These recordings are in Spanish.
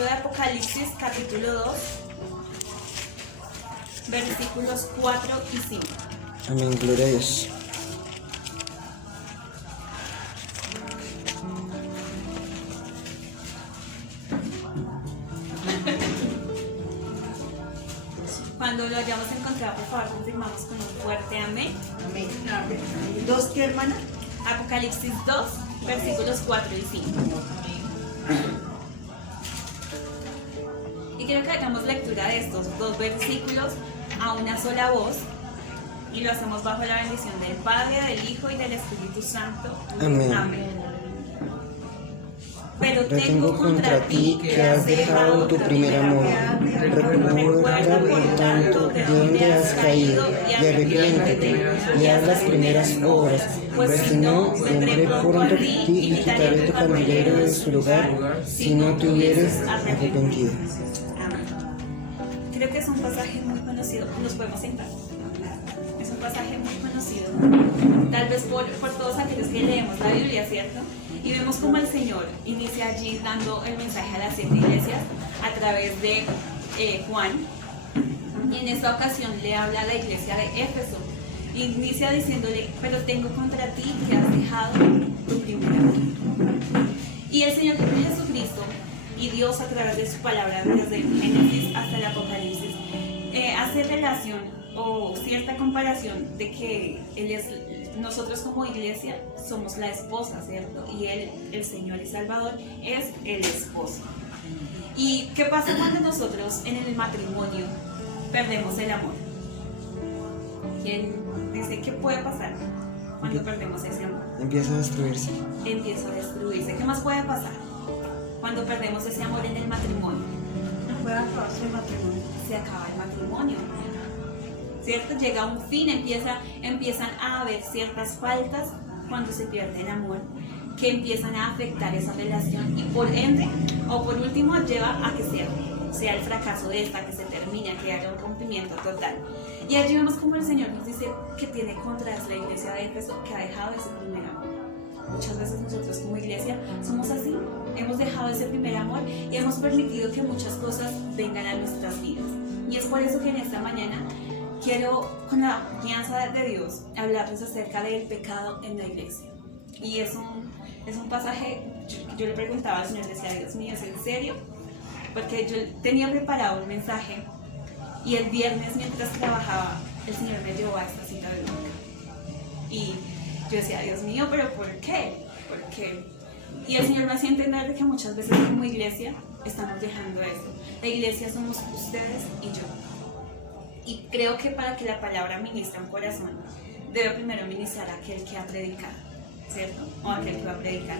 libro de Apocalipsis, capítulo 2, versículos 4 y 5. Amén, gloria a Dios. Cuando lo hayamos encontrado, por favor, confirmamos con un fuerte amén. Amén. ¿Dos qué, hermana? Apocalipsis 2, versículos 4 y 5. Y quiero que hagamos lectura de estos dos versículos a una sola voz y lo hacemos bajo la bendición del Padre, del Hijo y del Espíritu Santo. Amén. Amén. Pero Tengo contra ti que has dejado tu primer amor. Recuerda, por tanto, de dónde has caído, y arrepiéntete, y haz las primeras obras, pues si no, vendré pronto a ti y quitaré tu candelero de su lugar, si no te hubieres arrepentido. Amén. Creo que es un pasaje muy conocido. Nos podemos sentar. Es un pasaje muy conocido, tal vez por todos aquellos que leemos la Biblia, ¿cierto? Y vemos como el Señor inicia allí dando el mensaje a las 7 iglesias a través de Juan. Y en esta ocasión le habla a la iglesia de Éfeso. Inicia diciéndole, pero tengo contra ti que has dejado tu primer amor. Y el Señor Jesucristo y Dios a través de su palabra, desde Génesis hasta el Apocalipsis, hace relación o cierta comparación de que nosotros como iglesia somos la esposa, ¿cierto? Y Él, el Señor y Salvador, es el esposo. ¿Y qué pasa cuando nosotros en el matrimonio perdemos el amor? ¿Quién dice qué puede pasar cuando perdemos ese amor? Empieza a destruirse. Empieza a destruirse. ¿Qué más puede pasar cuando perdemos ese amor en el matrimonio? Puede acabarse el matrimonio. Se acaba el matrimonio, ¿cierto? Llega a un fin, empiezan a haber ciertas faltas cuando se pierde el amor que empiezan a afectar esa relación y por ende, o por último, lleva a que sea el fracaso de esta, que se termine, que haya un rompimiento total. Y allí vemos como el Señor nos dice que tiene contra la iglesia de Éfeso, que ha dejado ese primer amor. Muchas veces nosotros como iglesia somos así, hemos dejado ese primer amor y hemos permitido que muchas cosas vengan a nuestras vidas. Y es por eso que en esta mañana quiero, con la confianza de Dios, hablarles acerca del pecado en la iglesia. Y es un pasaje, yo le preguntaba al Señor, decía, Dios mío, ¿es en serio? Porque yo tenía preparado un mensaje y el viernes mientras trabajaba, el Señor me llevó a esta cita bíblica. Y yo decía, Dios mío, ¿pero por qué? ¿Por qué? Y el Señor me hacía entender de que muchas veces como iglesia estamos dejando eso. La iglesia somos ustedes y yo. Y creo que para que la palabra ministre un corazón, debe primero ministrar a aquel que ha predicado, ¿cierto? O aquel que va a predicar.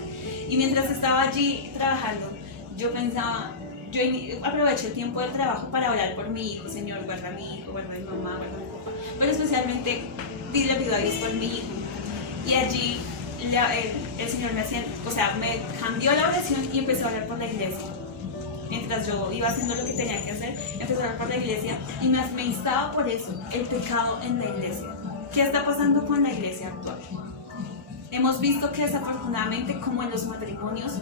Y mientras estaba allí trabajando, yo pensaba, yo aproveché el tiempo del trabajo para orar por mi hijo. Señor, guarda a mi hijo, guarda a mi mamá, guarda a mi papá. Pero especialmente le pido a Dios por mi hijo. Y allí el Señor me cambió la oración y empecé a orar por la iglesia. Mientras yo iba haciendo lo que tenía que hacer, empecé a orar por la iglesia y me instaba por eso, el pecado en la iglesia. ¿Qué está pasando con la iglesia actual? Hemos visto que desafortunadamente, como en los matrimonios,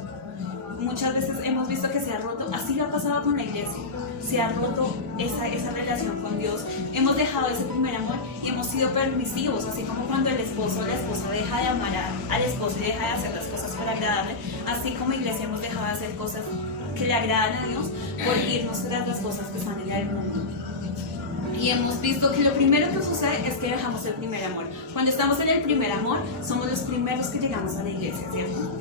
muchas veces hemos visto que se ha roto, así lo ha pasado con la iglesia, se ha roto esa relación con Dios, hemos dejado ese primer amor y hemos sido permisivos, así como cuando el esposo o la esposa deja de amar al esposo y deja de hacer las cosas para agradarle, así como iglesia hemos dejado de hacer cosas que le agradan a Dios por irnos tras las cosas que están en el mundo. Y hemos visto que lo primero que sucede es que dejamos el primer amor. Cuando estamos en el primer amor, somos los primeros que llegamos a la iglesia, ¿cierto?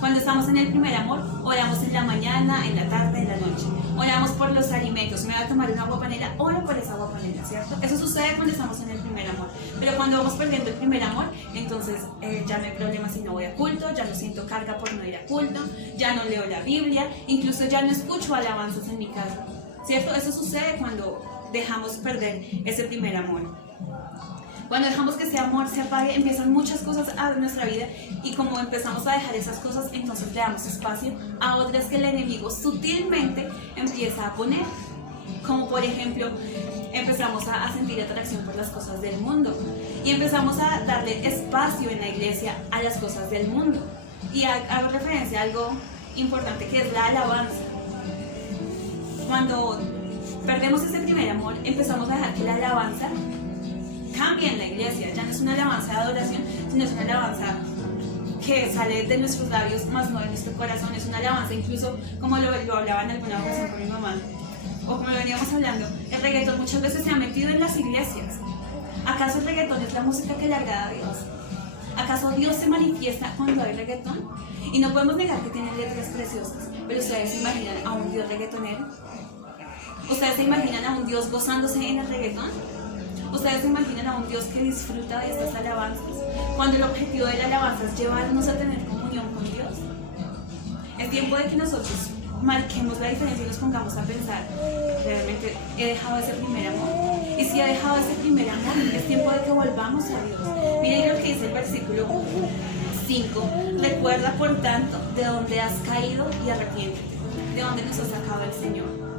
Cuando estamos en el primer amor, oramos en la mañana, en la tarde, en la noche. Oramos por los alimentos. Me voy a tomar una agua panela, oro por esa agua panela, ¿cierto? Eso sucede cuando estamos en el primer amor. Pero cuando vamos perdiendo el primer amor, entonces ya no hay problema si no voy a culto, ya no siento carga por no ir a culto, ya no leo la Biblia, incluso ya no escucho alabanzas en mi casa, ¿cierto? Eso sucede cuando dejamos perder ese primer amor. Cuando dejamos que ese amor se apague, empiezan muchas cosas a nuestra vida y como empezamos a dejar esas cosas, entonces le damos espacio a otras que el enemigo sutilmente empieza a poner. Como por ejemplo, empezamos a sentir atracción por las cosas del mundo y empezamos a darle espacio en la iglesia a las cosas del mundo. Y hago referencia a algo importante que es la alabanza. cuando perdemos ese primer amor, empezamos a dejar que la alabanza cambie en la iglesia. Ya no es una alabanza de adoración, sino es una alabanza que sale de nuestros labios, más no de nuestro corazón. Es una alabanza, incluso como lo hablaba en alguna ocasión con mi mamá, o como lo veníamos hablando, el reggaetón muchas veces se ha metido en las iglesias. ¿Acaso el reggaetón es la música que le agrada a Dios? ¿Acaso Dios se manifiesta cuando hay reggaetón? Y no podemos negar que tiene letras preciosas, pero ¿ustedes se imaginan a un Dios reggaetonero? ¿Ustedes se imaginan a un Dios gozándose en el reggaetón? ¿Ustedes se imaginan a un Dios que disfruta de estas alabanzas? Cuando el objetivo de la alabanza es llevarnos a tener comunión con Dios. Es tiempo de que nosotros marquemos la diferencia y nos pongamos a pensar, ¿realmente he dejado ese primer amor? Y si he dejado ese primer amor, es tiempo de que volvamos a Dios. Miren lo que dice el versículo 5. Recuerda, por tanto, de dónde has caído y arrepiéntete, de dónde nos ha sacado el Señor.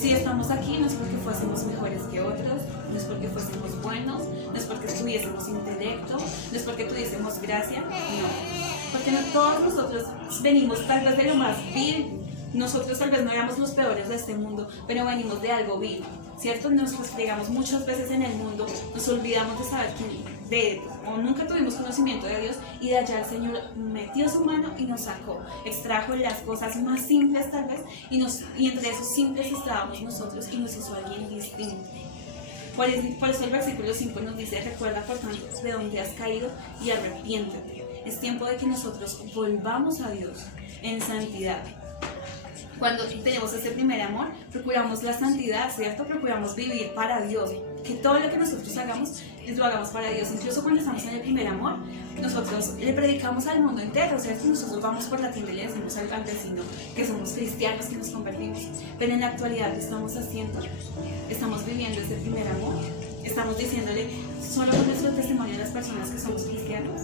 Si estamos aquí, no es porque fuésemos mejores que otros, no es porque fuésemos buenos, no es porque tuviésemos intelecto, no es porque tuviésemos gracia, no. Porque no todos nosotros venimos tal vez de lo más vil. Nosotros tal vez no éramos los peores de este mundo, pero venimos de algo vil, ¿cierto? Nos desplegamos muchas veces en el mundo, nos olvidamos de saber o nunca tuvimos conocimiento de Dios, y de allá el Señor metió su mano y nos sacó, extrajo las cosas más simples tal vez, y entre esos simples estábamos nosotros y nos hizo alguien distinto. Por eso el versículo 5 nos dice, recuerda por tanto de dónde has caído y arrepiéntete. Es tiempo de que nosotros volvamos a Dios en santidad. Cuando tenemos ese primer amor, procuramos la santidad, ¿cierto? Procuramos vivir para Dios. Que todo lo que nosotros hagamos, lo hagamos para Dios. Incluso cuando estamos en el primer amor, nosotros le predicamos al mundo entero, ¿cierto? Nosotros vamos por la tienda y le decimos al vecino que somos cristianos, que nos convertimos. Pero en la actualidad, ¿qué estamos haciendo? Estamos viviendo ese primer amor. Estamos diciéndole solo con nuestro testimonio a las personas que somos cristianos.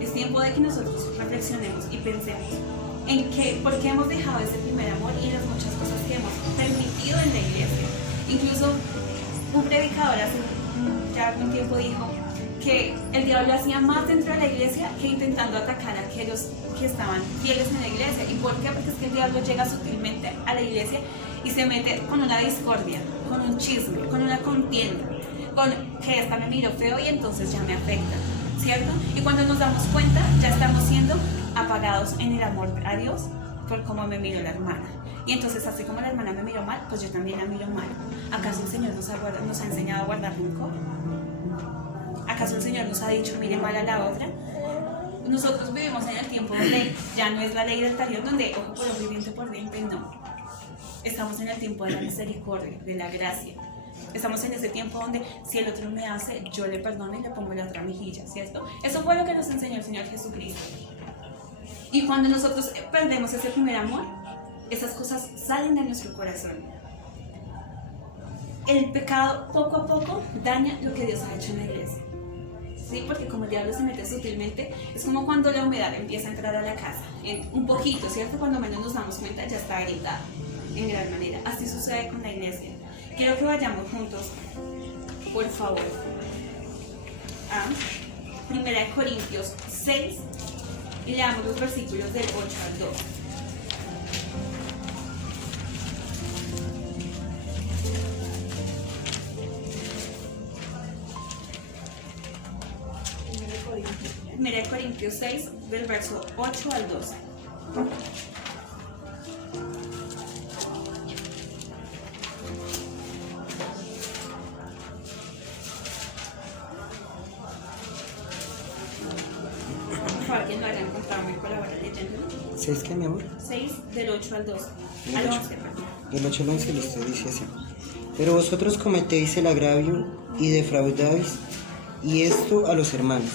Es tiempo de que nosotros reflexionemos y pensemos en por qué hemos dejado ese primer amor y en las muchas cosas que hemos permitido en la iglesia. Incluso un predicador hace ya algún tiempo dijo que el diablo hacía más dentro de la iglesia que intentando atacar a aquellos que estaban fieles en la iglesia. ¿Y por qué? Porque es que el diablo llega sutilmente a la iglesia y se mete con una discordia, con un chisme, con una contienda, con que esta me miró feo y entonces ya me afecta, ¿cierto? Y cuando nos damos cuenta, ya estamos siendo apagados en el amor a Dios por cómo me miró la hermana. Y entonces, así como la hermana me miró mal, pues yo también la miro mal. ¿Acaso el Señor nos ha enseñado a guardar rencor? ¿Acaso el Señor nos ha dicho mire mal a la otra? Nosotros vivimos en el tiempo donde ya no es la ley del talión, donde ojo por ojo y diente por diente, no. Estamos en el tiempo de la misericordia, de la gracia. Estamos en ese tiempo donde si el otro me hace, yo le perdono y le pongo la otra mejilla, ¿cierto? Eso fue lo que nos enseñó el Señor Jesucristo. Y cuando nosotros perdemos ese primer amor, esas cosas salen de nuestro corazón. El pecado poco a poco daña lo que Dios ha hecho en la iglesia. ¿Sí? Porque como el diablo se mete sutilmente, es como cuando la humedad empieza a entrar a la casa. Un poquito, ¿cierto? Cuando menos nos damos cuenta ya está gritada en gran manera. Así sucede con la iglesia. Quiero que vayamos juntos, por favor, a 1 Corintios 6 y leamos los versículos del 8 al 2. Mira Corintios 6, del verso 8 al 12. Por favor, quien lo haya encontrado me colabora leyendo. ¿6 qué, mi amor? 6, del 8 al 12. Al 11, perdón. Del 8 al 11 listo, dice así. Pero vosotros cometéis el agravio y defraudáis, y esto a los hermanos.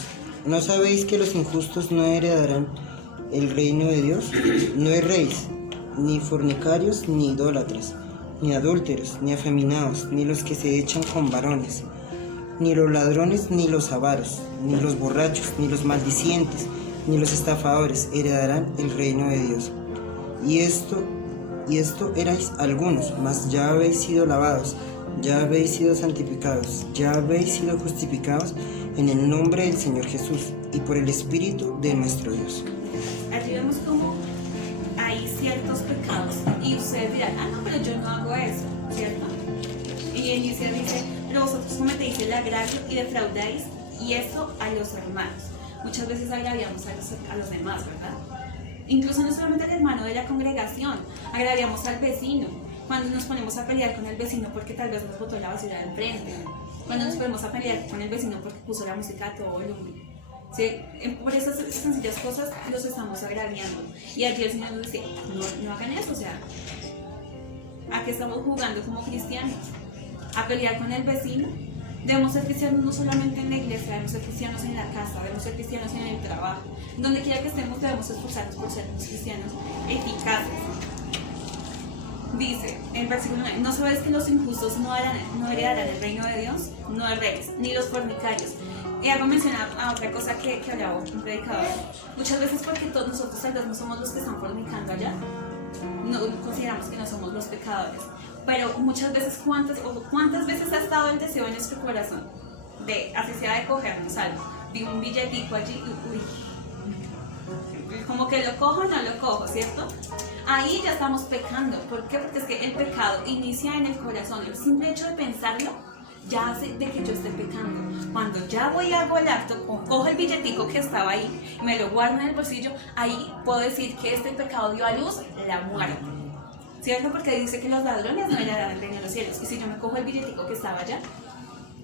¿No sabéis que los injustos no heredarán el reino de Dios? No erréis, ni fornicarios, ni idólatras, ni adúlteros, ni afeminados, ni los que se echan con varones, ni los ladrones, ni los avaros, ni los borrachos, ni los maldicientes, ni los estafadores heredarán el reino de Dios. Y esto erais algunos, mas ya habéis sido lavados, ya habéis sido santificados, ya habéis sido justificados en el nombre del Señor Jesús y por el Espíritu de nuestro Dios. Allí vemos cómo hay ciertos pecados y ustedes dirán, ah, no, pero yo no hago eso, ¿cierto? Y inicia dice, pero vosotros cometéis el agravio y defraudáis, y eso a los hermanos. Muchas veces agraviamos a los demás, ¿verdad? Incluso no solamente al hermano de la congregación, agraviamos al vecino. Cuando nos ponemos a pelear con el vecino porque tal vez nos botó la basura del frente. Cuando nos ponemos a pelear con el vecino porque puso la música a todo volumen. ¿Sí? Por esas sencillas cosas los estamos agraviando. Y aquí el Señor nos dice, no hagan eso, o sea, ¿a qué estamos jugando como cristianos? ¿A pelear con el vecino? Debemos ser cristianos no solamente en la iglesia, debemos ser cristianos en la casa, debemos ser cristianos en el trabajo. Donde quiera que estemos debemos esforzarnos por ser unos cristianos eficaces. Dice en versículo 9, ¿no sabéis que los injustos no heredarán el reino de Dios? No reyes, ni los fornicarios. Y hago mención a otra cosa que hablaba un predicador. Muchas veces porque todos nosotros tal vez no somos los que están fornicando allá, no consideramos que no somos los pecadores. Pero muchas veces, ¿cuántas veces ha estado el deseo en nuestro corazón? Así sea de cogernos algo. Digo, un billetico allí, uy, como que lo cojo o no lo cojo, ¿cierto? Ahí ya estamos pecando. ¿Por qué? Porque es que el pecado inicia en el corazón. El simple hecho de pensarlo ya hace de que yo esté pecando. Cuando ya voy y hago el acto, cojo el billetico que estaba ahí y me lo guardo en el bolsillo, ahí puedo decir que este pecado dio a luz la muerte. ¿Cierto? Porque dice que los ladrones no heredarán el reino de los cielos. Y si yo me cojo el billetico que estaba allá,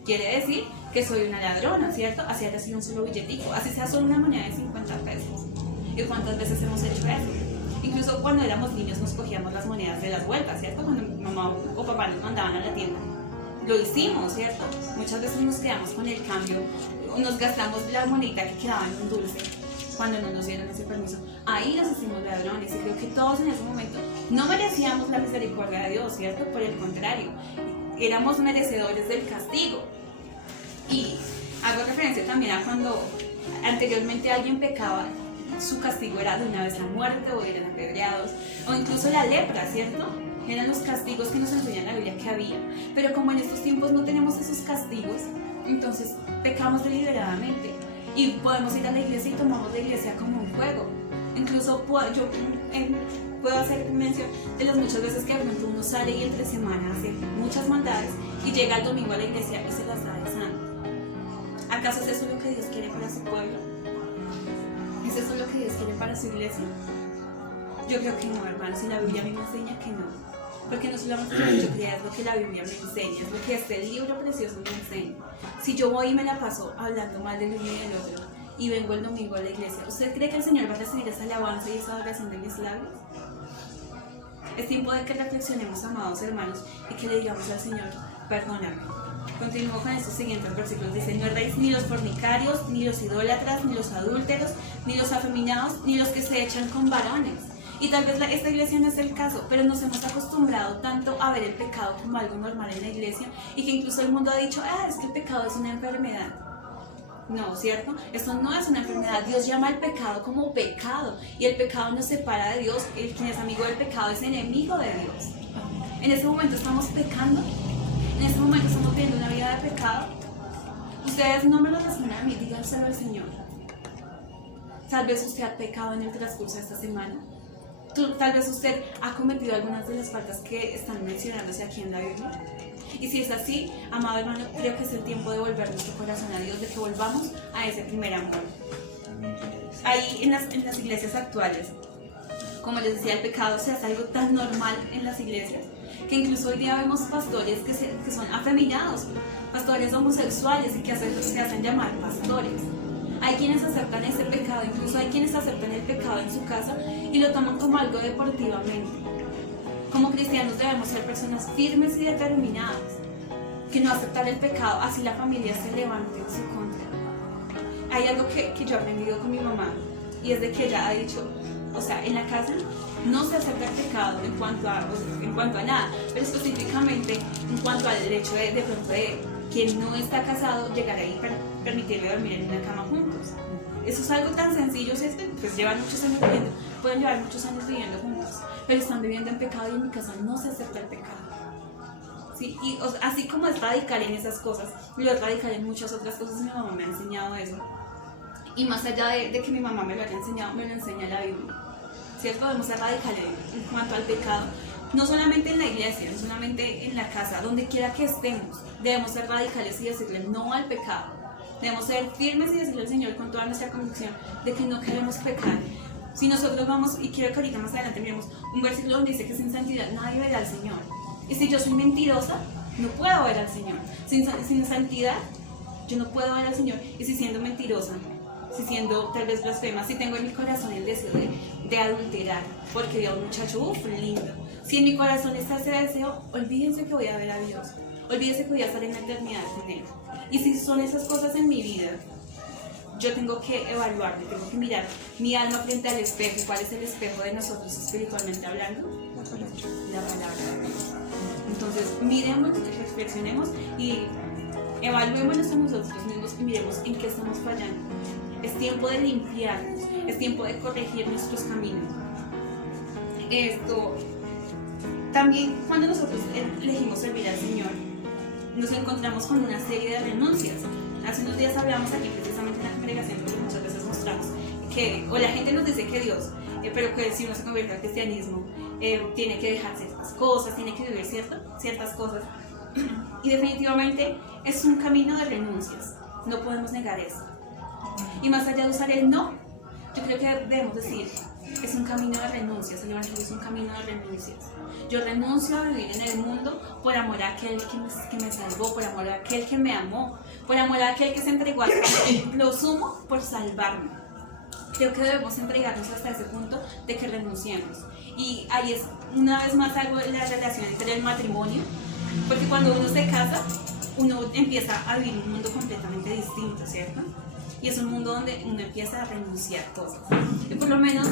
quiere decir que soy una ladrona, ¿cierto? Así haya sido un solo billetico, así sea solo una moneda de 50 pesos. ¿Y cuántas veces hemos hecho eso? Incluso cuando éramos niños nos cogíamos las monedas de las vueltas, ¿cierto? Cuando mamá o papá nos mandaban a la tienda. Lo hicimos, ¿cierto? Muchas veces nos quedamos con el cambio, nos gastamos la monedita que quedaba en un dulce cuando no nos dieron ese permiso. Ahí nos hicimos ladrones y creo que todos en ese momento no merecíamos la misericordia de Dios, ¿cierto? Por el contrario, éramos merecedores del castigo. Y hago referencia también a cuando anteriormente alguien pecaba, su castigo era de una vez la muerte o eran apedreados, o incluso la lepra, ¿cierto? Eran los castigos que nos enseña la Biblia que había. Pero como en estos tiempos no tenemos esos castigos, entonces pecamos deliberadamente y podemos ir a la iglesia y tomamos la iglesia como un juego. Incluso yo puedo hacer mención de las muchas veces que de pronto uno sale y entre semana hace muchas maldades y llega el domingo a la iglesia y se las da de santo. ¿Acaso es eso lo que Dios quiere para su pueblo? ¿Es eso lo que Dios quiere para su iglesia? Yo creo que no, hermanos, y la Biblia a mí me enseña que no. Porque no solamente lo que yo crea es lo que la Biblia me enseña, es lo que este libro precioso me enseña. Si yo voy y me la paso hablando mal del uno y del otro, y vengo el domingo a la iglesia, ¿usted cree que el Señor va a recibir esa alabanza y esa adoración de mis labios? Es tiempo de que reflexionemos, amados hermanos, y que le digamos al Señor, perdóname. Continúo con estos siguientes versículos. Dice, no erréis ni los fornicarios, ni los idólatras, ni los adúlteros, ni los afeminados, ni los que se echan con varones. Y tal vez esta iglesia no es el caso, pero nos hemos acostumbrado tanto a ver el pecado como algo normal en la iglesia y que incluso el mundo ha dicho, es que el pecado es una enfermedad. No, ¿cierto? Esto no es una enfermedad. Dios llama al pecado como pecado y el pecado nos separa de Dios. El quien es amigo del pecado es enemigo de Dios. En este momento estamos pecando. En este momento estamos viviendo una vida de pecado. Ustedes no me lo responden a mí, díganselo al Señor. Tal vez usted ha pecado en el transcurso de esta semana. Tal vez usted ha cometido algunas de las faltas que están mencionándose aquí en la Biblia. Y si es así, amado hermano, creo que es el tiempo de volver nuestro corazón a Dios, de que volvamos a ese primer amor. Ahí en las iglesias actuales, como les decía, el pecado se hace algo tan normal en las iglesias que incluso hoy día vemos pastores que son afeminados, pastores homosexuales y que se hacen llamar pastores. Hay quienes aceptan ese pecado, incluso hay quienes aceptan el pecado en su casa y lo toman como algo deportivamente. Como cristianos debemos ser personas firmes y determinadas, que no aceptar el pecado, así la familia se levante en su contra. Hay algo que yo he aprendido con mi mamá y es de que ella ha dicho, o sea, en la casa no se acepta el pecado en cuanto a nada, pero específicamente en cuanto al hecho de pronto de quien no está casado llegar ahí para permitirle dormir en una cama juntos. Eso es algo tan sencillo, pues llevan muchos años viviendo, pueden llevar muchos años viviendo juntos, pero están viviendo en pecado y en mi casa no se acepta el pecado. ¿Sí? Y así como es radical en esas cosas, lo es radical en muchas otras cosas, mi mamá me ha enseñado eso. Y más allá de que mi mamá me lo haya enseñado, me lo enseña la Biblia. ¿cierto? Debemos ser radicales en cuanto al pecado, no solamente en la iglesia, no solamente en la casa, donde quiera que estemos, debemos ser radicales y decirle no al pecado. Debemos ser firmes y decirle al Señor con toda nuestra convicción de que no queremos pecar. Si nosotros vamos, y quiero que ahorita más adelante miremos un versículo donde dice que sin santidad nadie verá al Señor. Y si yo soy mentirosa, no puedo ver al Señor. Sin santidad, yo no puedo ver al Señor. Y si siendo mentirosa, si siendo tal vez blasfema, si tengo en mi corazón el deseo de adulterar, porque veo a un muchacho, lindo. Si en mi corazón está ese deseo, olvídense que voy a ver a Dios. Olvídense que voy a estar en la eternidad con Él. Y si son esas cosas en mi vida, yo tengo que evaluarme, tengo que mirar mi alma frente al espejo. ¿Cuál es el espejo de nosotros espiritualmente hablando? La palabra de Dios. Entonces, miremos, reflexionemos y evaluémonos a nosotros mismos y miremos en qué estamos fallando. Es tiempo de limpiarnos, es tiempo de corregir nuestros caminos. También cuando nosotros elegimos servir al Señor, nos encontramos con una serie de renuncias. Hace unos días hablamos aquí precisamente en la congregación, porque muchas veces mostramos que, o la gente nos dice que Dios, pero que si uno se convierte al cristianismo, tiene que dejar ciertas cosas, tiene que vivir ciertas cosas. Y definitivamente es un camino de renuncias, no podemos negar eso. Y más allá de usar el no, yo creo que debemos decir, es un camino de renuncias, el Evangelio es un camino de renuncias. Yo renuncio a vivir en el mundo por amor a aquel que me salvó, por amor a aquel que me amó, por amor a aquel que se entregó hasta lo sumo por salvarme. Creo que debemos entregarnos hasta ese punto de que renunciemos. Y ahí es una vez más algo de la relación entre el matrimonio, porque cuando uno se casa, uno empieza a vivir un mundo completamente distinto, ¿cierto? Y es un mundo donde uno empieza a renunciar cosas. Y por lo menos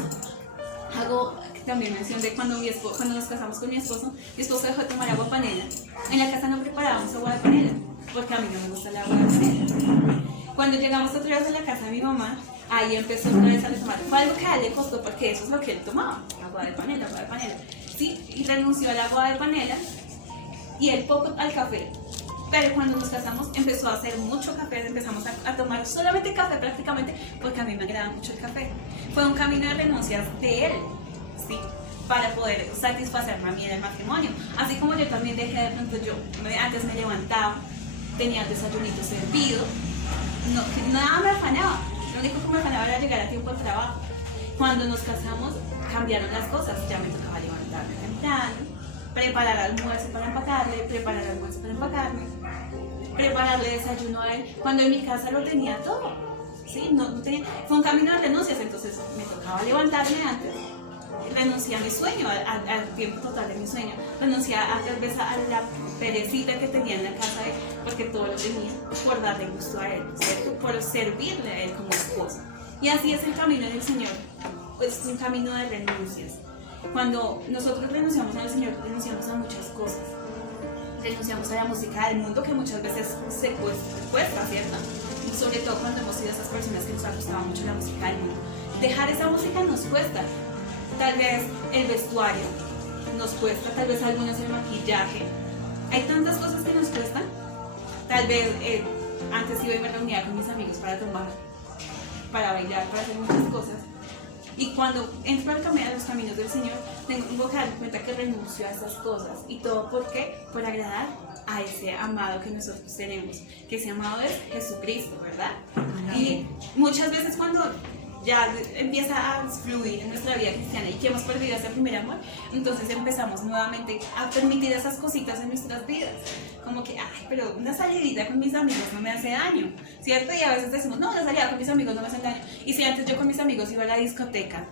hago también mención de cuando nos casamos con mi esposo dejó de tomar agua panela. En la casa no preparábamos agua de panela, porque a mí no me gusta el agua de panela. Cuando llegamos otra vez a la casa de mi mamá, ahí empezó otra vez a tomar. Fue algo que a él le costó, porque eso es lo que él tomaba, agua de panela. Sí, y renunció al agua de panela y el poco al café. Pero cuando nos casamos empezó a hacer mucho café, empezamos a tomar solamente café prácticamente, porque a mí me agrada mucho el café. Fue un camino de renuncias de él, ¿sí? Para poder satisfacerme a mí en el matrimonio. Así como yo también dejé de pronto, antes me levantaba, tenía el desayunito servido, nada me afanaba. Lo único que me afanaba era llegar a tiempo al trabajo. Cuando nos casamos cambiaron las cosas, ya me tocaba levantarme temprano, preparar almuerzo para empacarle, preparar almuerzo para empacarme, prepararle desayuno a él, cuando en mi casa lo tenía todo, ¿sí? No tenía, fue un camino de renuncias, entonces me tocaba levantarme antes, renuncié a mi sueño, al tiempo total de mi sueño, renuncié tal vez a la perecita que tenía en la casa de él, porque todo lo tenía por darle gusto a él, ¿cierto? Por servirle a él como esposa. Y así es el camino del Señor, es un camino de renuncias. Cuando nosotros renunciamos al Señor, renunciamos a muchas cosas. Renunciamos a la música del mundo, que muchas veces se cuesta, ¿cierto? Y sobre todo cuando hemos sido esas personas que nos ha gustado mucho la música del mundo. Dejar esa música nos cuesta. Tal vez el vestuario nos cuesta, tal vez algunos el maquillaje. Hay tantas cosas que nos cuestan. Tal vez antes iba y me reunía con mis amigos para tomar, para bailar, para hacer muchas cosas. Y cuando entro a los caminos del Señor, tengo que darme cuenta que renuncio a esas cosas. ¿Y todo por qué? Por agradar a ese amado que nosotros tenemos. Que ese amado es Jesucristo, ¿verdad? Y muchas veces cuando ya empieza a fluir en nuestra vida cristiana y que hemos perdido ese primer amor, entonces empezamos nuevamente a permitir esas cositas en nuestras vidas. Como que, ay, pero una salidita con mis amigos no me hace daño, ¿cierto? Y a veces decimos, no, una salida con mis amigos no me hace daño. Y si antes yo con mis amigos iba a la discoteca,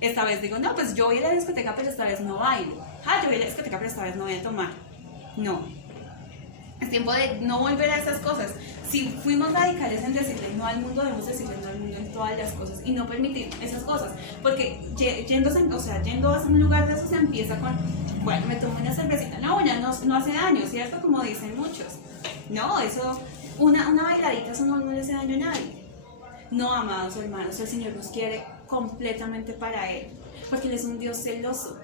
esta vez digo, no, pues yo voy a la discoteca, pero esta vez no bailo. Yo voy a la discoteca, pero esta vez no voy a tomar. No. Es tiempo de no volver a esas cosas. Si fuimos radicales en decirle no al mundo, debemos decirle no al mundo en todas las cosas y no permitir esas cosas. Porque yendo a un lugar de eso se empieza con, bueno, me tomo una cervecita. No, ya no hace daño, ¿cierto? Como dicen muchos. No, eso, una bailadita, eso no le hace daño a nadie. No, amados hermanos, el Señor nos quiere completamente para Él. Porque Él es un Dios celoso.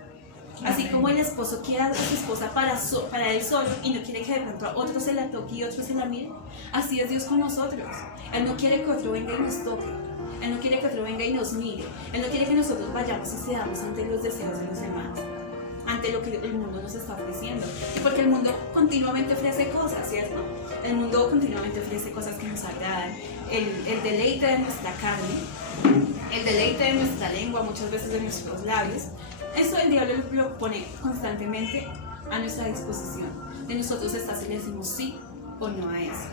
Así como el esposo quiere a su esposa para él solo y no quiere que de pronto a otro se la toque y otro se la mire, así es Dios con nosotros. Él no quiere que otro venga y nos toque. Él no quiere que otro venga y nos mire. Él no quiere que nosotros vayamos y cedamos ante los deseos de los demás, ante lo que el mundo nos está ofreciendo. Porque el mundo continuamente ofrece cosas, ¿cierto? El mundo continuamente ofrece cosas que nos agradan. El deleite de nuestra carne, el deleite de nuestra lengua, muchas veces de nuestros labios. Eso el diablo lo pone constantemente a nuestra disposición. De nosotros está si le decimos sí o no a eso.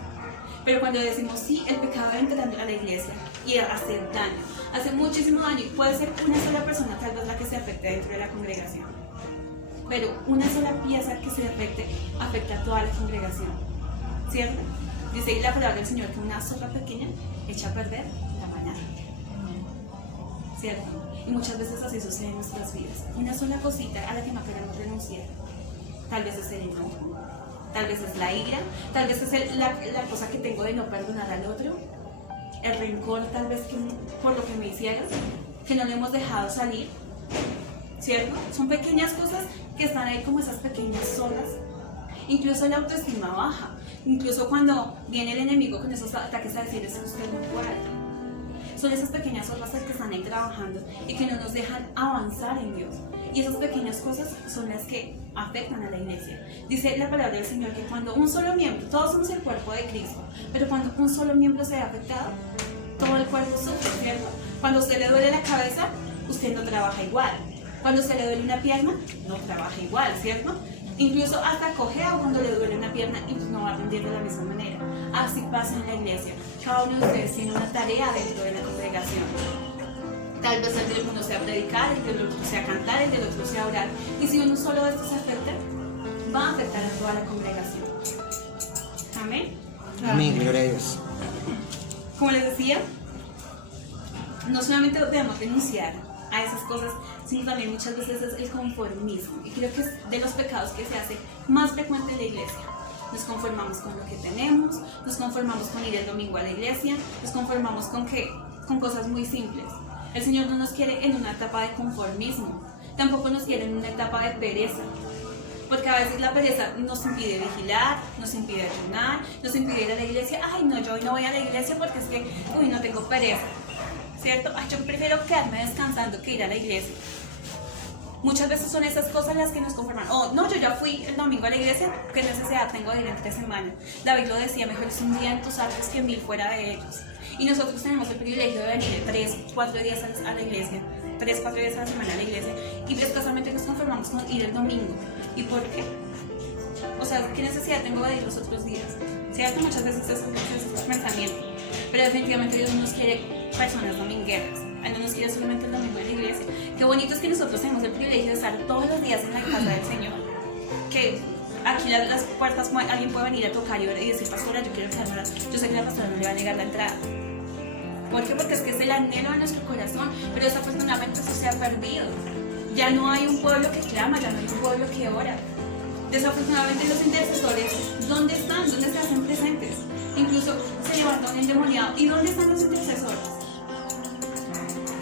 Pero cuando decimos sí, el pecado entra a la iglesia y hace daño, hace muchísimo daño. Y puede ser una sola persona tal vez la que se afecte dentro de la congregación. Pero una sola pieza que se afecte, afecta a toda la congregación. ¿Cierto? Dice la palabra del Señor que una sopa pequeña echa a perder la manada. ¿Cierto? Y muchas veces así sucede en nuestras vidas. Una sola cosita a la que no queremos renunciar. Tal vez es el enojo, tal vez es la ira, tal vez es la cosa que tengo de no perdonar al otro, el rencor tal vez por lo que me hicieron, que no le hemos dejado salir. ¿Cierto? Son pequeñas cosas que están ahí como esas pequeñas olas. Incluso la autoestima baja. Incluso cuando viene el enemigo con esos ataques a decir, es que usted no puede. Son esas pequeñas olas que están ahí trabajando y que no nos dejan avanzar en Dios. Y esas pequeñas cosas son las que afectan a la iglesia. Dice la palabra del Señor que cuando un solo miembro, todos somos el cuerpo de Cristo, pero cuando un solo miembro se ve afectado, todo el cuerpo sufre, ¿cierto? Cuando a usted le duele la cabeza, usted no trabaja igual. Cuando se le duele una pierna, no trabaja igual, ¿cierto? Incluso hasta cojea cuando le duele una pierna y no va a rendir de la misma manera. Así pasa en la iglesia. Cada uno de ustedes tiene una tarea dentro de la congregación. Tal vez el del uno sea predicar, el del otro sea cantar, el del otro sea orar. Y si uno solo de estos se afecta, va a afectar a toda la congregación. Amén. Amén, gloria a Dios. Como les decía, no solamente debemos denunciar a esas cosas, sino también muchas veces es el conformismo. Y creo que es de los pecados que se hace más frecuente en la iglesia. Nos conformamos con lo que tenemos, nos conformamos con ir el domingo a la iglesia, nos conformamos con cosas muy simples. El Señor no nos quiere en una etapa de conformismo, tampoco nos quiere en una etapa de pereza. Porque a veces la pereza nos impide vigilar, nos impide ayunar, nos impide ir a la iglesia. Ay, no, yo hoy no voy a la iglesia porque es que, no tengo pereza. ¿Cierto? Ay, yo prefiero quedarme descansando que ir a la iglesia. Muchas veces son esas cosas las que nos conforman. Oh, no, yo ya fui el domingo a la iglesia, ¿qué necesidad tengo de ir entre semana? David lo decía, mejor es un día en tus arcos que 1000 fuera de ellos. Y nosotros tenemos el privilegio de venir 3, 4 días a la iglesia, 3, 4 días a la semana a la iglesia, y escasamente nos conformamos con ir el domingo. ¿Y por qué? O sea, ¿qué necesidad tengo de ir los otros días? ¿Cierto? Muchas veces es un pensamiento, pero definitivamente Dios no nos quiere personas domingueras. Él no nos quiere solamente el domingo en la iglesia. Qué bonito es que nosotros tenemos el privilegio de estar todos los días en la casa del Señor. Que aquí las puertas, alguien puede venir a tocar y decir, pastora, yo quiero quedarme. Yo sé que la pastora no le va a negar la entrada. ¿Por qué? Porque es que es el anhelo de nuestro corazón, pero desafortunadamente eso se ha perdido. Ya no hay un pueblo que clama, ya no hay un pueblo que ora. Desafortunadamente los intercesores, ¿dónde están? ¿Dónde se hacen presentes? Incluso se levanta un endemoniado. ¿Y dónde están los intercesores?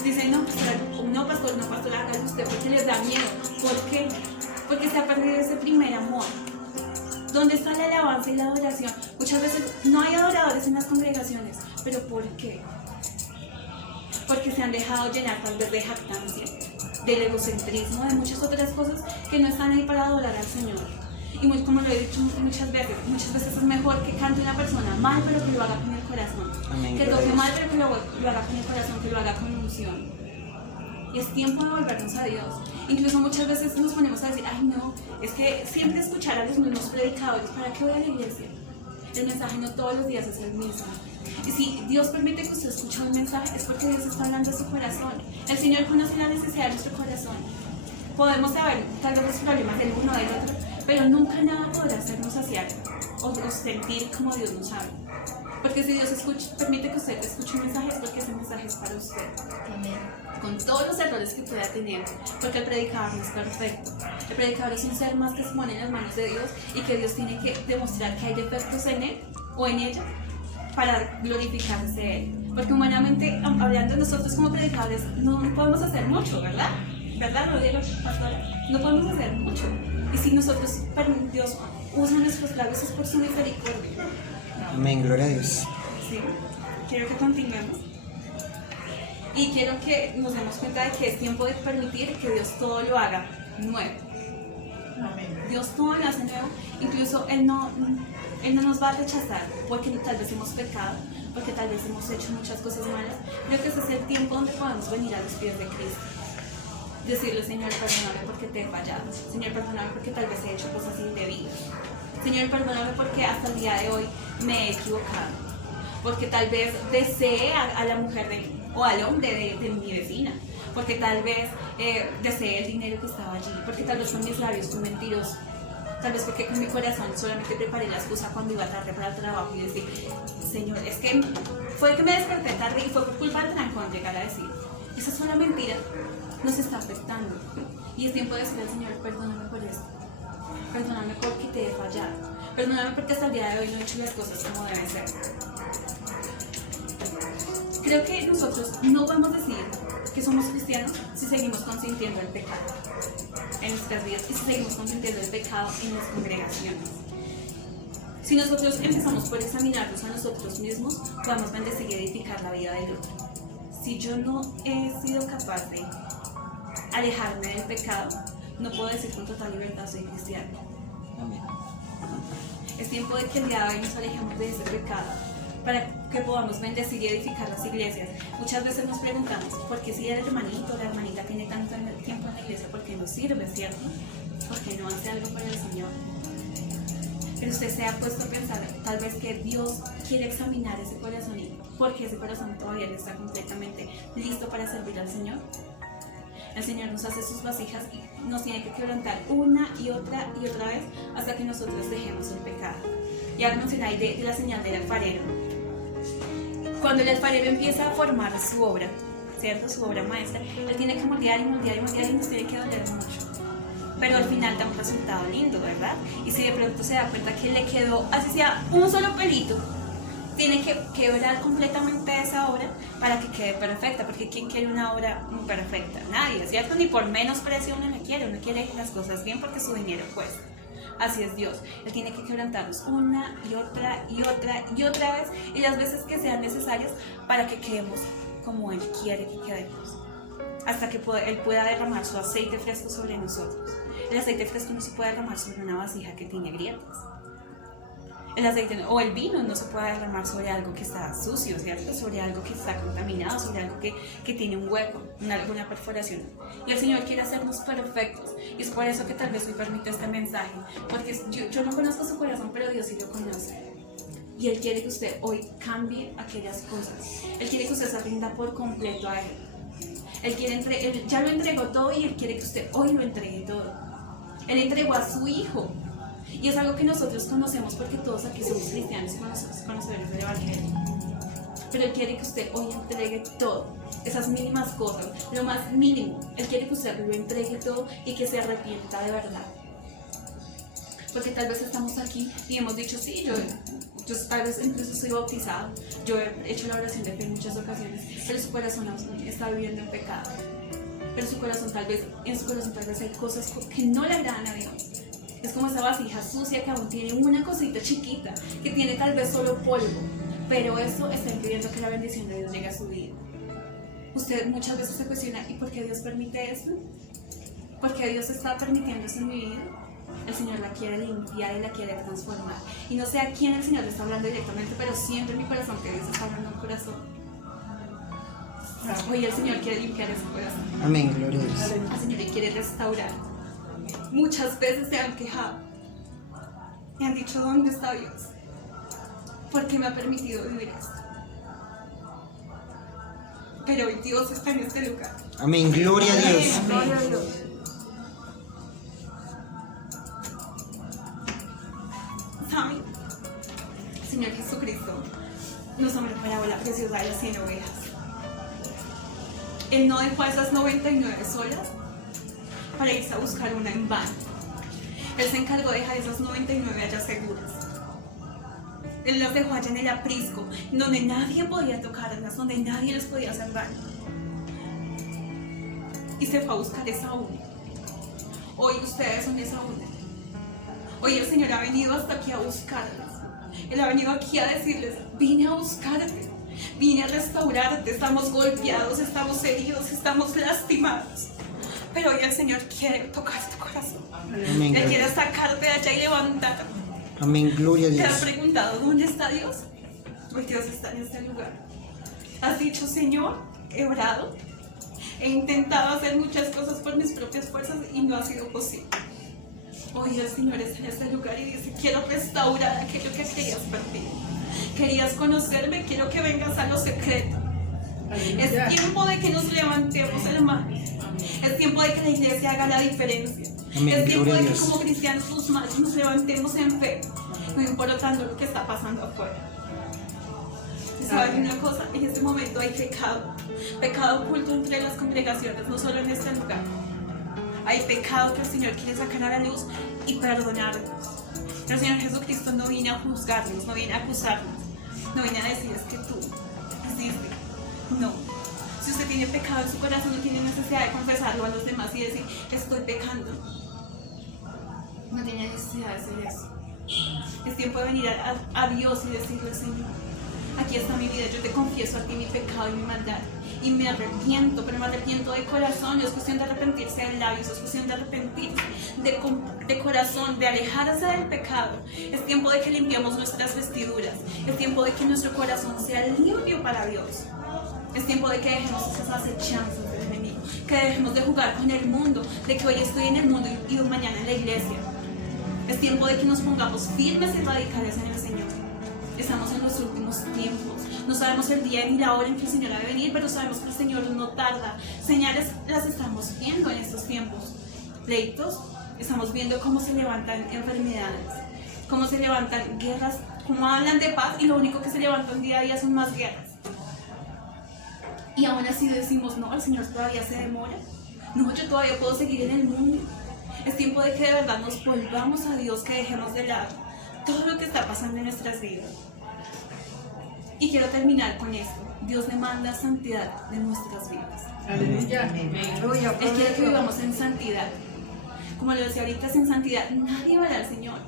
Dicen, no, pastor, hágalo usted porque les da miedo. ¿Por qué? Porque se ha perdido ese primer amor. ¿Dónde está la alabanza y la adoración? Muchas veces no hay adoradores en las congregaciones. ¿Pero por qué? Porque se han dejado llenar tal vez de jactancia, del egocentrismo, de muchas otras cosas que no están ahí para adorar al Señor. Y como lo he dicho muchas veces es mejor que cante una persona mal, pero que lo haga con el corazón. Amén, Que toque mal, pero que lo haga con el corazón, que lo haga con ilusión. Y es tiempo de volvernos a Dios. Incluso muchas veces nos ponemos a decir, ay no, es que siempre escuchar a los mismos predicadores, ¿para qué voy a la iglesia? El mensaje no todos los días es el mismo. Y si Dios permite que usted escuche un mensaje, es porque Dios está hablando a su corazón. El Señor conoce la necesidad de nuestro corazón. Podemos saber tal vez los problemas del uno o del otro, pero nunca nada podrá hacernos saciar o sentir como Dios nos habla. Porque si Dios permite que usted escuche un mensaje, es porque ese mensaje es para usted. Amén. Con todos los errores que pueda tener, porque el predicador no es perfecto. El predicador es un ser más que se pone en las manos de Dios y que Dios tiene que demostrar que hay defectos en él o en ella para glorificarse de él. Porque humanamente, hablando nosotros como predicadores, no podemos hacer mucho, ¿verdad? ¿verdad, Rodrigo, pastora? No podemos hacer mucho. Y si nosotros, Dios usa nuestros labios es por su misericordia. Amén, gloria a Dios. Sí, quiero que continuemos. Y quiero que nos demos cuenta de que es tiempo de permitir que Dios todo lo haga nuevo. Dios todo lo hace nuevo. Incluso Él no nos va a rechazar porque tal vez hemos pecado, porque tal vez hemos hecho muchas cosas malas. Creo que ese es el tiempo donde podemos venir a los pies de Cristo. Decirle, Señor, perdóname porque te he fallado. Señor, perdóname porque tal vez he hecho cosas indebidas. Señor, perdóname porque hasta el día de hoy me he equivocado. Porque tal vez deseé a la mujer o al hombre de mi vecina. Porque tal vez deseé el dinero que estaba allí. Porque tal vez con mis labios fui mentiroso. Tal vez porque con mi corazón solamente preparé la excusa cuando iba tarde para el trabajo y decir, Señor, es que fue que me desperté tarde y fue por culpa del trancón llegar a decir. Esa es una mentira. Nos está afectando. Y es tiempo de decirle al Señor, perdóname por esto. Perdóname porque te he fallado. Perdóname porque hasta el día de hoy no he hecho las cosas como deben ser. Creo que nosotros no podemos decir que somos cristianos si seguimos consintiendo el pecado en nuestras vidas y si seguimos consintiendo el pecado en las congregaciones. Si nosotros empezamos por examinarnos a nosotros mismos, podemos bendecir y edificar la vida del otro. Si yo no he sido capaz de alejarme del pecado, no puedo decir con total libertad soy cristiano. Amén. Es tiempo de que el día de hoy nos alejemos de ese pecado para que podamos bendecir y edificar las iglesias. Muchas veces nos preguntamos, ¿por qué si el hermanito o la hermanita tiene tanto tiempo en la iglesia? ¿Por qué no sirve, cierto? ¿Por qué no hace algo para el Señor? Pero usted se ha puesto a pensar, tal vez que Dios quiere examinar ese corazón y porque ese corazón todavía no está completamente listo para servir al Señor. El Señor nos hace sus vasijas y nos tiene que quebrantar una y otra vez hasta que nosotros dejemos el pecado. Y ahora mencionáis de la señal del alfarero. Cuando el alfarero empieza a formar su obra, ¿cierto? Su obra maestra, él tiene que moldear y nos tiene que doler mucho. Pero al final da un resultado lindo, ¿verdad? Y si de pronto se da cuenta que le quedó, así sea un solo pelito, tiene que quebrar completamente esa obra para que quede perfecta, porque ¿quién quiere una obra perfecta? Nadie, ¿cierto? Ni por menos precio uno quiere las cosas bien porque su dinero cuesta. Así es Dios, Él tiene que quebrantarnos una y otra vez y las veces que sean necesarias para que quedemos como Él quiere que quedemos, hasta que Él pueda derramar su aceite fresco sobre nosotros. El aceite fresco no se puede derramar sobre una vasija que tiene grietas. El aceite o el vino no se puede derramar sobre algo que está sucio, ¿cierto? Sobre algo que está contaminado, sobre algo que tiene un hueco, alguna perforación. Y el Señor quiere hacernos perfectos. Y es por eso que tal vez hoy permite este mensaje. Porque yo no conozco su corazón, pero Dios sí lo conoce. Y Él quiere que usted hoy cambie aquellas cosas. Él quiere que usted se rinda por completo a Él. Él ya lo entregó todo y Él quiere que usted hoy lo entregue todo. Él entregó a su Hijo. Y es algo que nosotros conocemos porque todos aquí somos cristianos y conocedores del Evangelio. Pero Él quiere que usted hoy entregue todo, esas mínimas cosas, lo más mínimo. Él quiere que usted lo entregue todo y que se arrepienta de verdad. Porque tal vez estamos aquí y hemos dicho, sí, yo tal vez incluso soy bautizado, yo he hecho la oración de fe en muchas ocasiones, pero su corazón está viviendo en pecado. Pero en su corazón tal vez hay cosas que no le agradan a Dios. Es como esa vasija sucia que aún tiene una cosita chiquita, que tiene tal vez solo polvo, pero eso está impidiendo que la bendición de Dios llegue a su vida. Usted muchas veces se cuestiona, ¿y por qué Dios permite esto? ¿Por qué Dios está permitiendo eso en mi vida? El Señor la quiere limpiar y la quiere transformar. Y no sé a quién el Señor le está hablando directamente, pero siempre en mi corazón que Dios está hablando al corazón. Hoy el Señor quiere limpiar ese corazón. Amén, gloria a Dios. El Señor le quiere restaurar. Muchas veces se han quejado y han dicho, ¿dónde está Dios? ¿Por qué me ha permitido vivir esto? Pero hoy Dios está en este lugar. Amén, gloria a Dios. Gloria a Dios. ¿Saben? Señor Jesucristo nos hombró parábola preciosa de las 100 ovejas. Él no dejó a esas 99 solas para irse a buscar una en vano. Él se encargó de dejar esas 99 allá seguras. Él las dejó allá en el aprisco, donde nadie podía tocarlas, donde nadie les podía hacer daño. y se fue a buscar esa una. Hoy ustedes son esa una. Hoy el Señor ha venido hasta aquí a buscarlas. Él ha venido aquí a decirles, vine a buscarte, vine a restaurarte, estamos golpeados, estamos heridos, estamos lastimados. Pero hoy el Señor quiere tocar tu corazón. Amén. Él quiere sacarte de allá y levantarte. Amén, gloria a ¿Te has Dios. preguntado dónde está Dios? Hoy Dios está en este lugar. Has dicho, Señor, he orado, he intentado hacer muchas cosas por mis propias fuerzas y no ha sido posible. Hoy el Señor está en este lugar y dice, quiero restaurar aquello que querías perder. Querías conocerme, quiero que vengas a lo secreto. Es tiempo de que nos levantemos, hermanos. Es tiempo de que la iglesia haga la diferencia. Amén, Es tiempo gloria a de que Dios. como cristianos nos levantemos en fe, no importando lo que está pasando afuera. ¿Y saben una cosa? En este momento hay pecado oculto entre las congregaciones, no solo en este lugar. Hay pecado que el Señor quiere sacar a la luz y perdonarnos. El Señor Jesucristo no viene a juzgarnos, no viene a acusarnos, no viene a decir es que tú hiciste. No. Si usted tiene pecado en su corazón, no tiene necesidad de confesarlo a los demás y decir estoy pecando. No tiene necesidad de hacer eso. Es tiempo de venir a Dios y decirle, Señor, aquí está mi vida, yo te confieso a ti mi pecado y mi maldad. Y me arrepiento, pero me arrepiento de corazón. No es cuestión de arrepentirse de labios, es cuestión de arrepentirse de corazón, de alejarse del pecado. Es tiempo de que limpiemos nuestras vestiduras. Es tiempo de que nuestro corazón sea limpio para Dios. Es tiempo de que dejemos esas acechanzas del enemigo, que dejemos de jugar con el mundo, de que hoy estoy en el mundo y mañana en la iglesia. Es tiempo de que nos pongamos firmes y radicales en el Señor. Estamos en los últimos tiempos. No sabemos el día ni la hora en que el Señor ha de venir, pero sabemos que el Señor no tarda. Señales las estamos viendo en estos tiempos. Pleitos, estamos viendo cómo se levantan enfermedades, cómo se levantan guerras, cómo hablan de paz y lo único que se levantan día a día son más guerras. Y aún así decimos, no, el Señor todavía se demora. No, yo todavía puedo seguir en el mundo. Es tiempo de que de verdad nos volvamos a Dios, que dejemos de lado todo lo que está pasando en nuestras vidas. Y quiero terminar con esto. Dios demanda santidad de nuestras vidas. Aleluya. Aleluya. Él quiere que vivamos en santidad. Como lo decía ahorita, sin santidad nadie verá al Señor.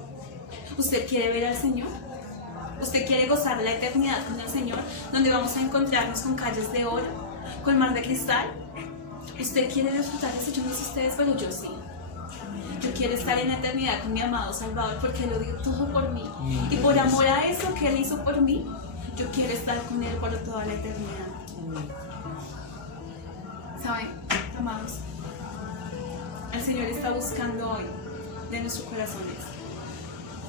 ¿Usted quiere ver al Señor? ¿Usted quiere gozar la eternidad con el Señor? Donde vamos a encontrarnos con calles de oro, con mar de cristal. ¿Usted quiere disfrutar de eso? Yo no sé ustedes, pero yo sí. Yo quiero estar en la eternidad con mi amado Salvador porque Él lo dio todo por mí. Y por amor a eso que Él hizo por mí, yo quiero estar con Él por toda la eternidad. ¿Saben, amados? El Señor está buscando hoy de nuestros corazones.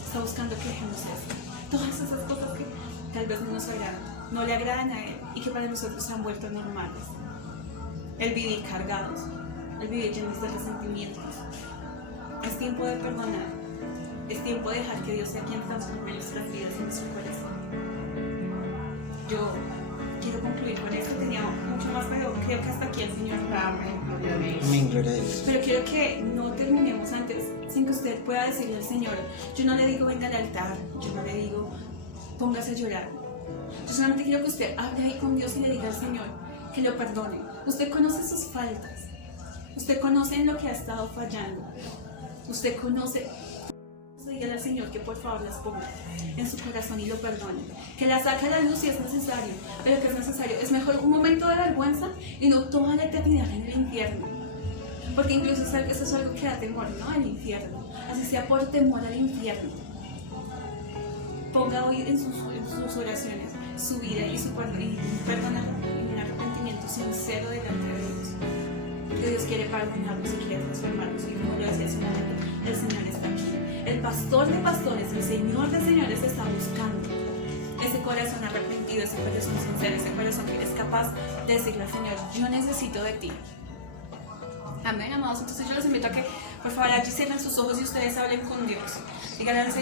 Está buscando que dejemos eso. Todas esas cosas que tal vez no nos agradan, no le agradan a Él y que para nosotros se han vuelto normales. El vivir cargados, el vivir llenos de resentimientos. Es tiempo de perdonar. Es tiempo de dejar que Dios sea quien transforme nuestras vidas y nuestro corazón. Yo quiero concluir con esto. Tenía mucho más, pero creo que hasta aquí el Señor. Amén, gloria a Dios. Pero quiero que no terminemos antes sin que usted pueda decirle al Señor, yo no le digo venga al altar, yo no le digo póngase a llorar. Yo solamente quiero que usted hable ahí con Dios y le diga al Señor que lo perdone. Usted conoce sus faltas, usted conoce en lo que ha estado fallando, usted conoce. Dígale al Señor que por favor las ponga en su corazón y lo perdone, que la saque a la luz si es necesario, pero que es necesario. Es mejor un momento de vergüenza y no toda la eternidad en el infierno, porque incluso eso es algo que da temor, ¿no? Al infierno, así sea por temor al infierno. Ponga hoy en sus oraciones su vida y su perdonar y un arrepentimiento sincero delante de Dios, porque Dios quiere perdonarnos y quiere transformarnos, y como lo decía hace un momento, el Señor está aquí. El pastor de pastores, el Señor de señores está buscando ese corazón arrepentido, ese corazón sincero, ese corazón que es capaz de decirle al Señor, yo necesito de ti. Amén, amados. Entonces yo los invito a que por favor allí cierren sus ojos y ustedes hablen con Dios. Díganle al Señor.